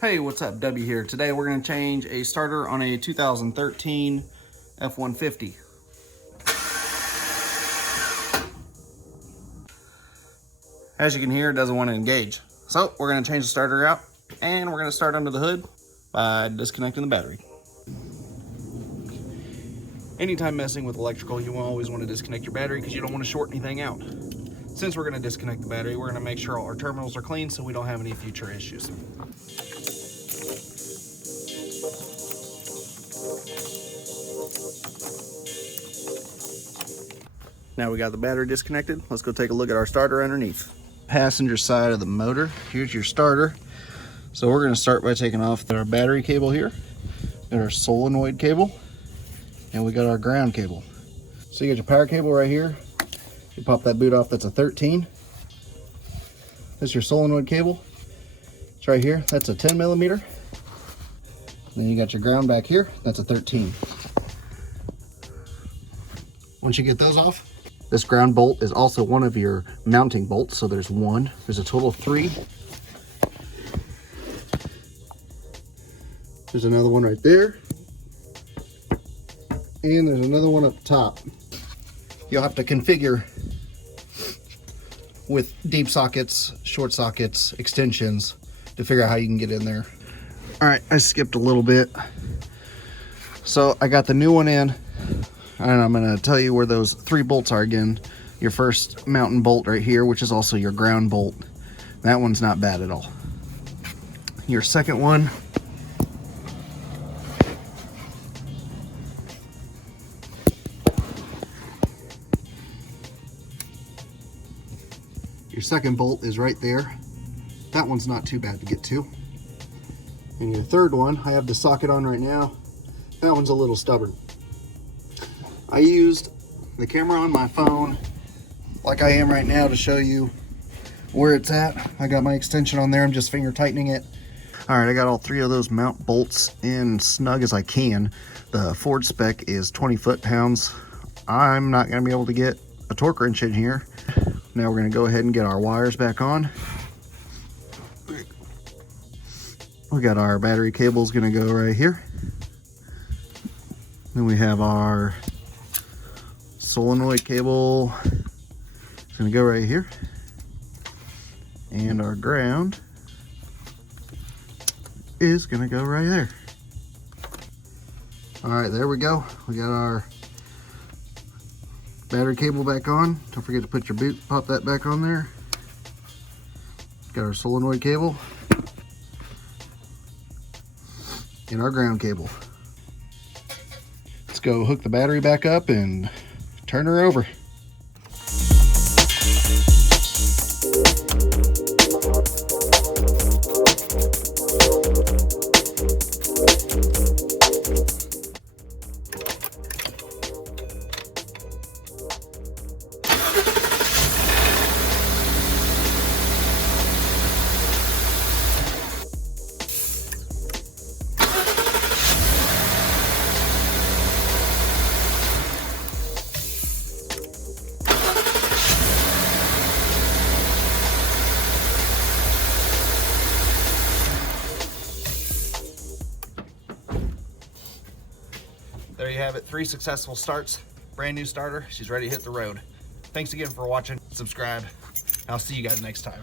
Hey, what's up? W here. Today we're going to change a starter on a 2013 F-150. As you can hear, it doesn't want to engage. So we're going to change the starter out, and we're going to start under the hood by disconnecting the battery. Anytime messing with electrical, you always want to disconnect your battery because you don't want to short anything out. Since we're going to disconnect the battery, we're going to make sure all our terminals are clean so we don't have any future issues. Now we got the battery disconnected, let's go take a look at our starter underneath. Passenger side of the motor, here's your starter. So we're going to start by taking off our battery cable here, got our solenoid cable, and we got our ground cable. So you got your power cable right here. You pop that boot off, that's a 13. This is your solenoid cable. It's right here, that's a 10 millimeter. And then you got your ground back here, that's a 13. Once you get those off, this ground bolt is also one of your mounting bolts. So there's a total of 3. There's another one right there. And there's another one up top. You'll have to configure with deep sockets, short sockets, extensions to figure out how you can get in there. All right, I skipped a little bit. So I got the new one in. And I'm going to tell you where those 3 bolts are again. Your first mountain bolt right here, which is also your ground bolt. That one's not bad at all. Your second one. Your second bolt is right there. That one's not too bad to get to. And your third one, I have the socket on right now. That one's a little stubborn. I used the camera on my phone like I am right now to show you where it's at. I got my extension on there, I'm just finger tightening it. All right, I got all 3 of those mount bolts in snug as I can. The Ford spec is 20 foot-pounds. I'm not gonna be able to get a torque wrench in here. Now we're gonna go ahead and get our wires back on. We got our battery cables gonna go right here. Then we have our solenoid cable. It's gonna go right here. And our ground is gonna go right there. All right, there we go. We got our battery cable back on. Don't forget to put your boot, pop that back on there. Got our solenoid cable and our ground cable. Let's go hook the battery back up and turn her over. There you have it, 3 successful starts, brand new starter. She's ready to hit the road. Thanks again for watching, subscribe. I'll see you guys next time.